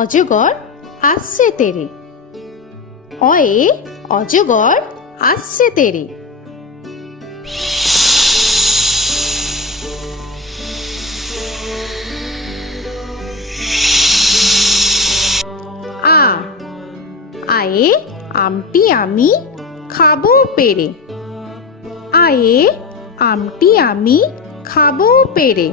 অজগর আসছে তেরে। অয়ে অজগর আসছে তেরে। আ আয়ে আমটি আমি খাবো পেরে। আয়ে আমটি আমি খাবো পেরে।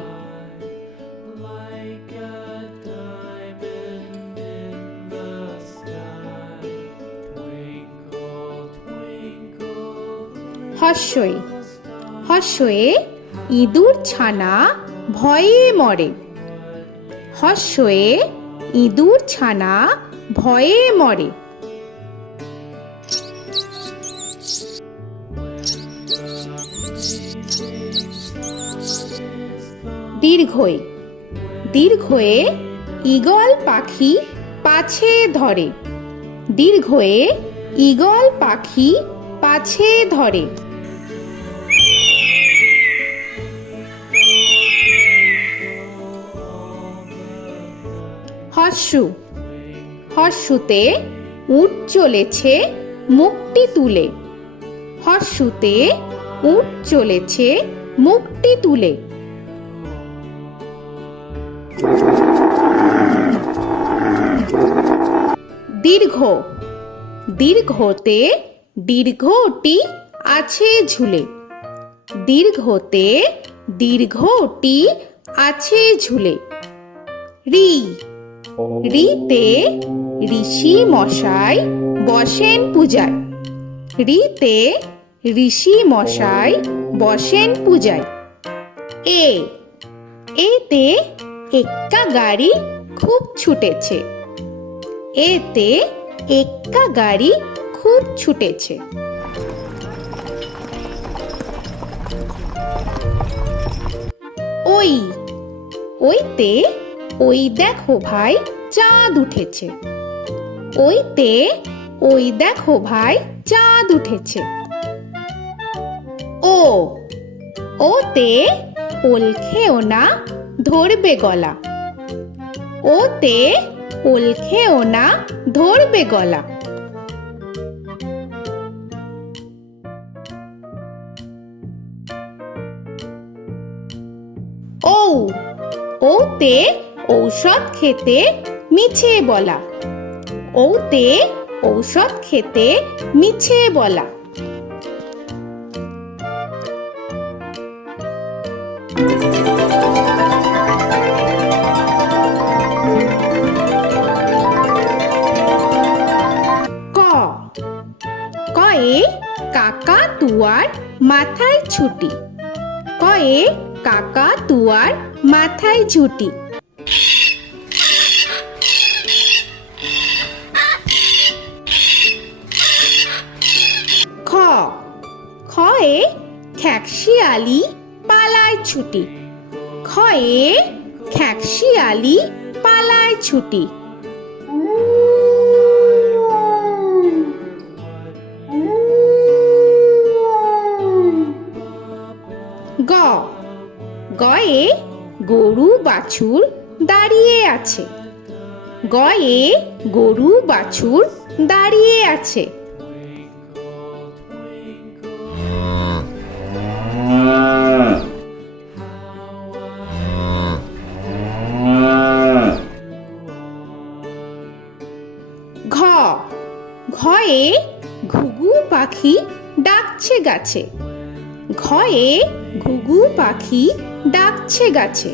হর্ষই হর্ষয়ে ইঁদুর ছানা ভয়ে মরে। হর্ষয়ে ইঁদুর ছানা ভয়ে মরে। দীর্ঘই দীর্ঘয়ে ঈগল পাখি পাছে ধরে। দীর্ঘয়ে ঈগল পাখি পাছে ধরে। হর্ষু হর্ষুতে উট চলেছে মুখটি তুলে। হর্ষুতে উট চলেছে মুখটি তুলে। দীর্ঘ দীর্ঘতে দীর্ঘটি আছে ঝুলে। দীর্ঘতে দীর্ঘটি আছে ঝুলে। রি রিতে ঋষি মশাই বসেন পূজায়। রিতে ঋষি মশাই বসেন পূজায়। এ এতে এক্কা গাড়ি খুব ছুটেছে। এতে এক্কা গাড়ি খুব ছুটেছে। ওই ওইতে ওই দেখো ভাই চাঁদ উঠেছে। ওইতে ওই দেখো ভাই চাঁদ উঠেছে। ও ওতে ওল খেও না ধরবে গলা। ওতে ওল খেও না ধরবে গলা। ঔ ওতে ঔষধ খেতে মিছে বলা। ওতে ঔষধ খেতে মিছে বলা। ক কয়ে কাকা তুয়ার মাথায় ছুটি। কয়ে কাকা তুয়ার মাথায় ঝুটি। খ খয়ে খ্যাকশিয়ালি পালায় ছুটি। খয়ে খ্যাকশিয়ালি পালায় ছুটি। গ গয়ে গরু বাছুর দাঁড়িয়ে আছে। গয়ে গরু বাছুর দাঁড়িয়ে আছে। ঘ ঘয়ে ঘুঘু পাখি ডাকছে গাছে। ঘয়ে ঘুঘু পাখি ডাকছে গাছে।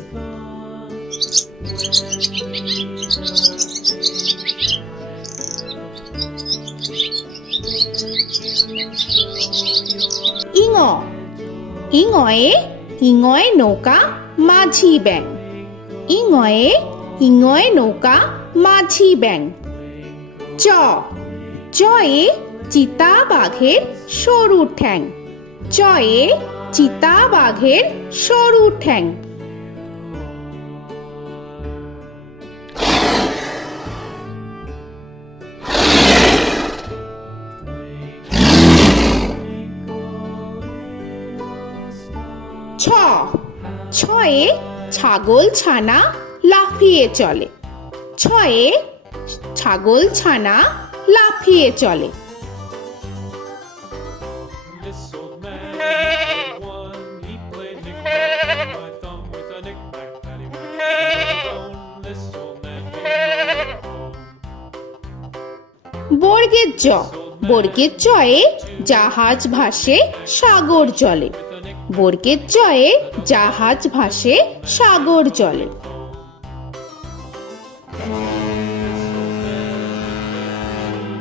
ইঙ ইঙয়ে ইঙয়ে নৌকা মাঝি ব্যাং। ইঙয়ে ইঙয়ে নৌকা মাঝি ব্যাং। চ চয়ে চিতা বাঘের সরু ঠ্যাং। চয়ে চিতা বাঘের সরু ঠ্যাং। ছ ছয়ে ছাগল ছানা লাফিয়ে চলে। ছয়ে ছাগল ছানা লাফিয়ে চলে। This old man had one. He played knick-knack on my thumb with a knick-knack, paddywhack, bone. This old man came rolling home. বর্গের জ, বর্গের জয়ে জাহাজ ভাসে সাগর জলে। বর্গের জয়ে জাহাজ ভাসে সাগর জলে।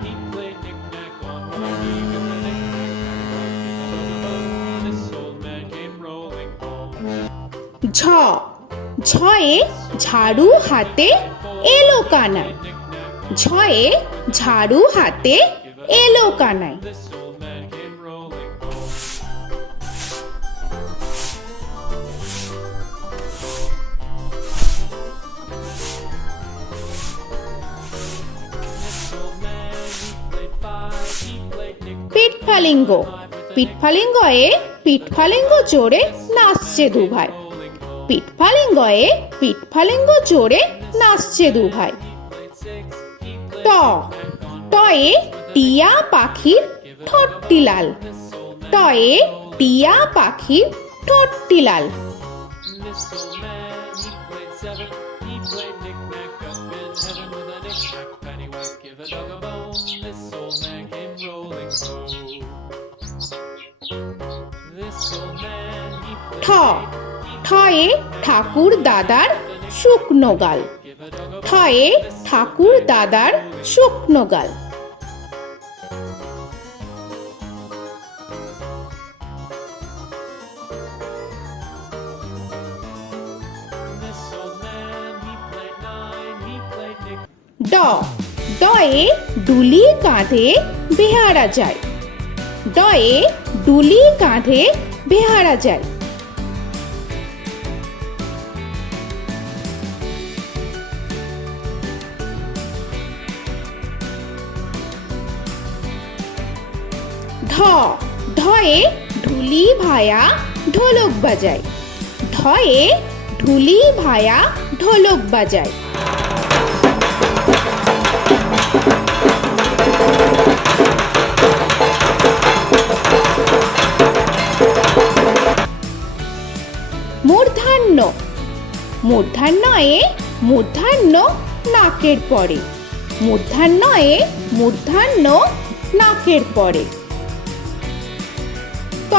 He played knick-knack on my knee with a knick-knack, this old man came rolling home. ঝ, ঝয়ে ঝাড়ু হাতে এলো কানাই। ঝয়ে ঝাড়ু হাতে এলো Kanai. This old man came rolling home. This old man, he played five. He played knick-knack. পিঠফালিঙ্গ, পিঠফালিঙ্গয়ে পিঠফালিঙ্গ জোরে নাচছে দুভাই। পিঠফালিঙ্গয়ে পিঠফালিঙ্গ জোরে নাচছে দুভাই। ট, টয়ে টিয়া পাখির ঠোঁটটি লাল। টয়ে টিয়া পাখির ঠোঁটটি লাল। This old man, he played seven. He played knick-knack up in heaven with a knick-knack, paddywhack, give a dog a bone. This old man came rolling home. This old man, he ঠ, played ঠয়ে ঠাকুর দাদার শুকনো গাল। give a dog a ঠয়ে ঠাকুর দাদার শুকনো গাল। This old man, he played nine. He played knick. ড, ডয়ে ডুলি কাঁধে বেহারা যায়। ডয়ে ডুলি কাঁধে বেহারা যায়। ঢ, ঢয়ে ঢুলি ভায়া ঢোলক বাজায়। ঢয়ে ঢুলি ভায়া ঢোলক বাজায়। মূর্ধন্য, মূর্ধন্যয়ে মূর্ধন্য নাকের পরে। মূর্ধন্যয়ে মূর্ধন্য নাকের পরে। ত,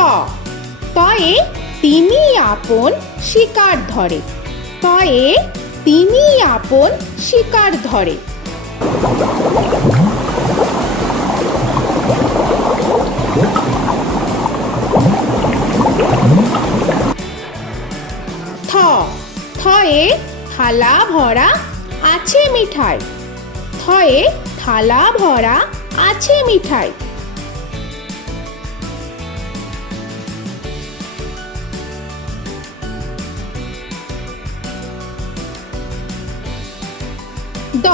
তয়ে তিনি আপন শিকার ধরে। তয়ে তিনি আপন শিকার ধরে। থ, থয়ে থালা ভরা আছে মিঠাই। থয়ে থালা ভরা আছে মিঠাই। দ,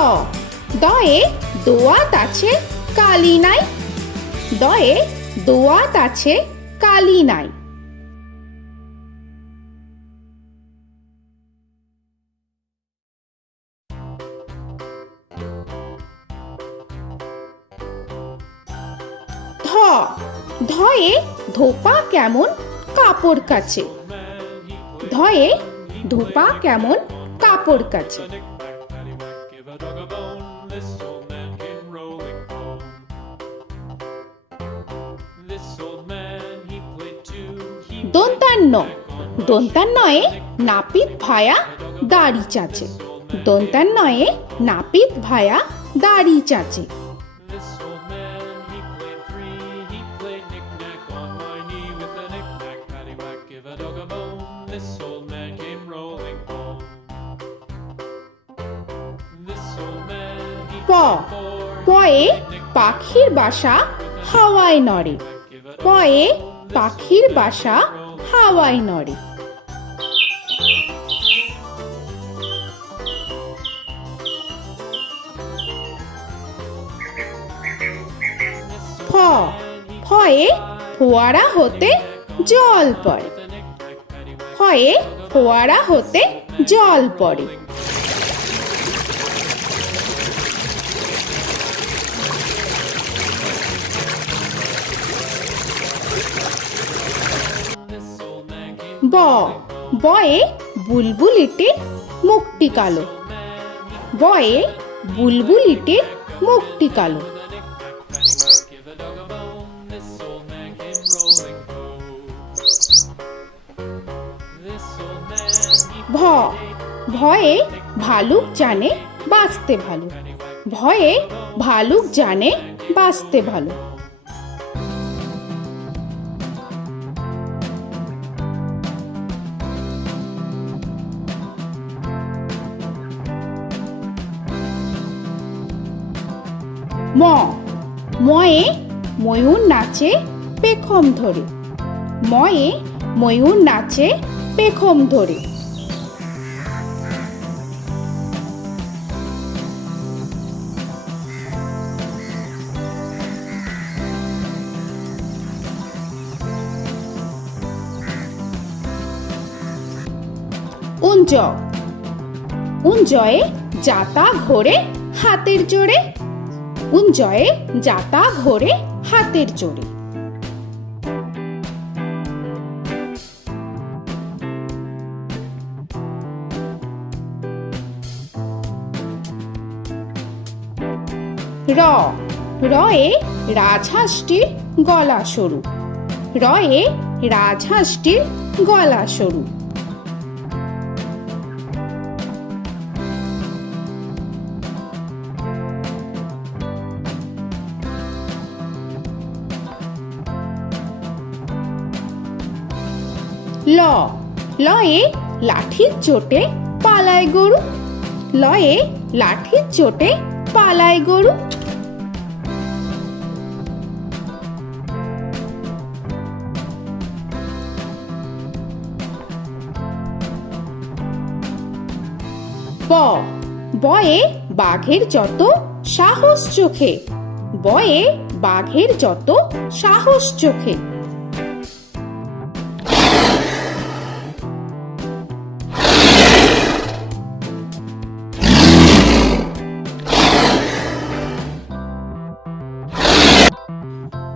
দয়ে দোয়াত আছে কালি নাই। দয়ে দোয়াত আছে কালি নাই। ধ, ধয়ে ধোপা কেমন কাপড় কাচে। ধয়ে ধোপা কেমন কাপড় কাচে। Knick-knack, paddywhack, give a dog a bone. This old man came rolling home. This old man, he played two. He দন্তান্ন, দন্তান্নয়ে নাপিত ভায়া দাড়ি চাচে। দন্তান্নয়ে নাপিত ভায়া দাড়ি চাচে। This old man, he played three. He played knick-knack on my knee with a knick-knack, paddywhack, give a dog a bone. This old man came rolling home. This old man, he প, played four. পয়ে পাখির বাসা হাওয়ায় নড়ে। পয়ে পাখির বাসা হাওয়ায় নড়ে। ফ, ফয়ে ফোয়ারা হতে জল পড়ে। ফয়ে ফোয়ারা হতে জল পড়ে। ব বয়ে বুলবুলিটির মুখটি কালো। বয়ে বুলবুলিটির মুখটি কালো। Give a dog a bone, this old man came rolling home. This old man, he ভ ভয়ে ভালুক জানে বাঁচতে ভালো। ভয়ে ভালুক জানে বাঁচতে ভালো। ম ময়ে ময়ূর নাচে পেখম ধরে। ময়ে ময়ূর নাচে পেখম ধরে। উঞ্জ উঞ্জয়ে যাতা ঘোরে হাতের জোরে। উঞ্জয়ে যাতা ঘোরে হাতের জোরে। র রয়ে রাজহাঁসটির গলা সরু। রয়ে রাজহাঁসটির গলা সরু। ল লয়ে লাঠির চোটে পালায় গরু। লয়ে লাঠির চোটে পালায় গরু। ব বয়ে বাঘের যত সাহস চোখে। বয়ে বাঘের যত সাহস চোখে।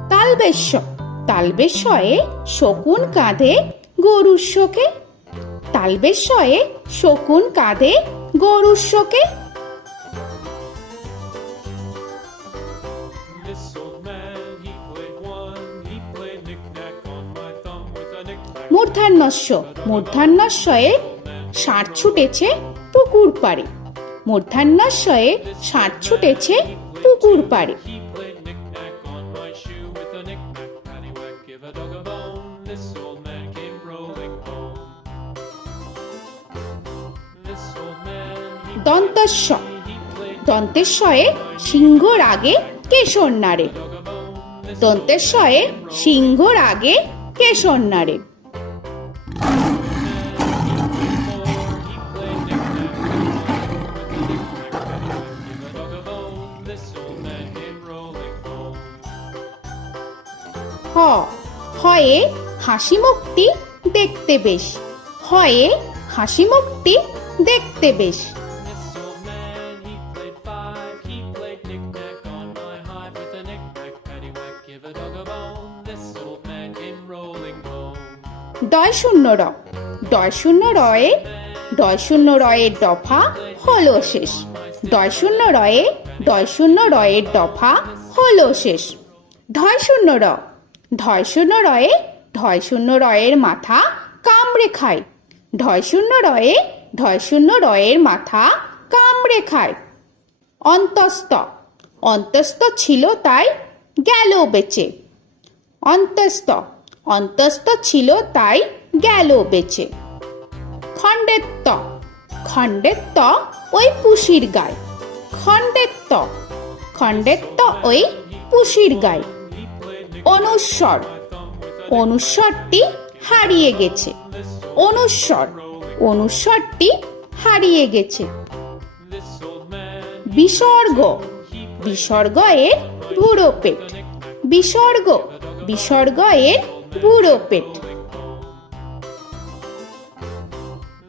তালবেশ্য তালবেশ্যয়ে শকুন কাঁধে গরুর শোকে। তালবেশ্যয়ে শকুন কাঁধে গরুর শোকে। This old man, he played one, he played knick-knack on my thumb with a knick-knack. মূর্ধন্যস্য মূর্ধন্যস্বয়ে ষাঁড় ছুটেছে পুকুর পাড়ে। মূর্ধন্যস্বয়ে ষাঁড় ছুটেছে পুকুর পাড়ে। He played knick-knack on my shoe with a knick-knack, paddywhack, give a dog a bone. This old man came rolling home. This old man, he দন্তস্ব played দন্তেশ্বয়ে সিংহর আগে কেশর নাড়ে। dog a bone. This দন্তেশ্বয়ে সিংহর আগে কেশর নাড়ে। he played knick-knack on my with a knick-knack, paddywhack, give a dog a bone. This old man came rolling home. হ হয়ে হাসি মুখটি দেখতে বেশ। হয়ে হাসি মুখটি দেখতে বেশ। This old man, he played five, he played knick-knack on my hive with a knick-knack, paddywhack, give a dog a bone. This old man came rolling home. ডয় শূন্য র ডয় শূন্য রয়ে ডয় শূন্য রয়ের দফা হলো শেষ। ডয় শূন্য রয়ে ডয় শূন্য রয়ের দফা হলো শেষ। ঢয় শূন্য র ঢয় শূন্য রয়ে ঢয় শূন্য রয়ের মাথা কামড়ে খায়। ঢয় শূন্য রয়ে ঢয় শূন্য রয়ের মাথা কামড়ে খায়। অন্তস্থ অন্তস্থ ছিল তাই গেল বেঁচে। অন্তস্থ অন্তস্থ ছিল তাই গেল বেঁচে। খণ্ডেত্ব খণ্ডেত্ব ওই পুষির গায়। খণ্ডেত্ব খণ্ডেত্ব ওই পুষির গায়। অনুস্বর অনুস্বরটি হারিয়ে গেছে। অনুস্বর অনুস্বরটি হারিয়ে গেছে। This old man, বিসর্গ বিসর্গ এর বুড়ো পেট। বিসর্গ বিসর্গ এর বুড়ো পেট।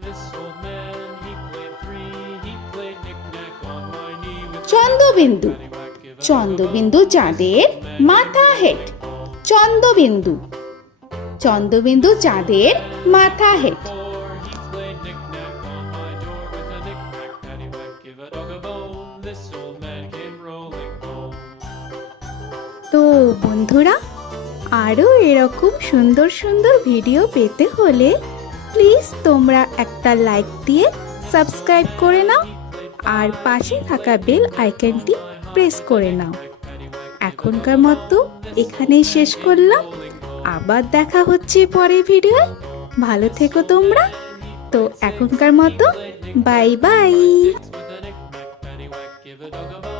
this old man, he played three, he played knick-knack on my knee with Chandrabindu paddywhack, give a Chandrabindu চাঁদের মাথা হেট। চন্দ্রবিন্দু চন্দ্রবিন্দু চাঁদের মাথা head. Before he played knick-knack on my door with a knick-knack, paddywhack, give a dog a bone. This old man came rolling home. তো বন্ধুরা, আরও এরকম সুন্দর সুন্দর ভিডিও পেতে হলে প্লিজ তোমরা একটা লাইক দিয়ে সাবস্ক্রাইব করে নাও আর পাশে থাকা বেল আইকনটি প্রেস করে নাও। এখনকার মতো এখানেই শেষ করলাম, আবার দেখা হচ্ছে পরের ভিডিও। ভালো থেকো তোমরা। তো এখনকার মতো bye bye. With a knick-knack, paddywhack, give a dog a bone.